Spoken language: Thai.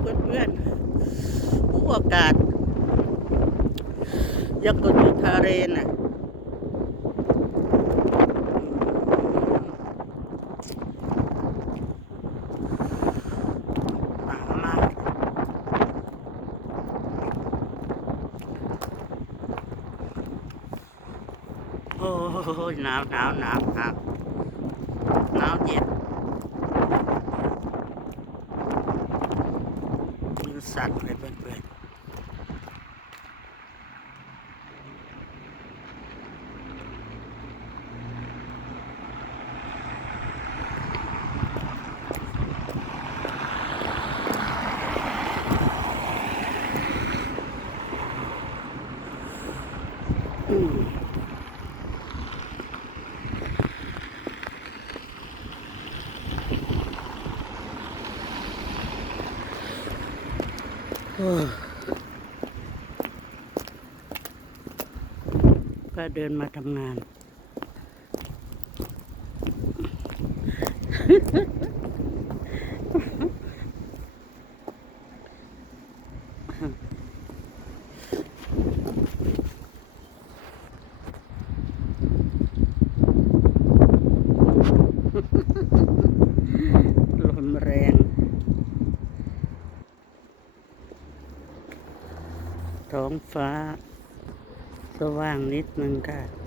เพื่อนๆผู้อากาศยังกดอยู่ทาเรนน่ะหนาวมากโอ้ยหนาวเย็นมือสั่นเลยเพื่อนๆก็เดินมาทำงานลมแรงท้องฟ้าสว่างนิดนึงค่ะ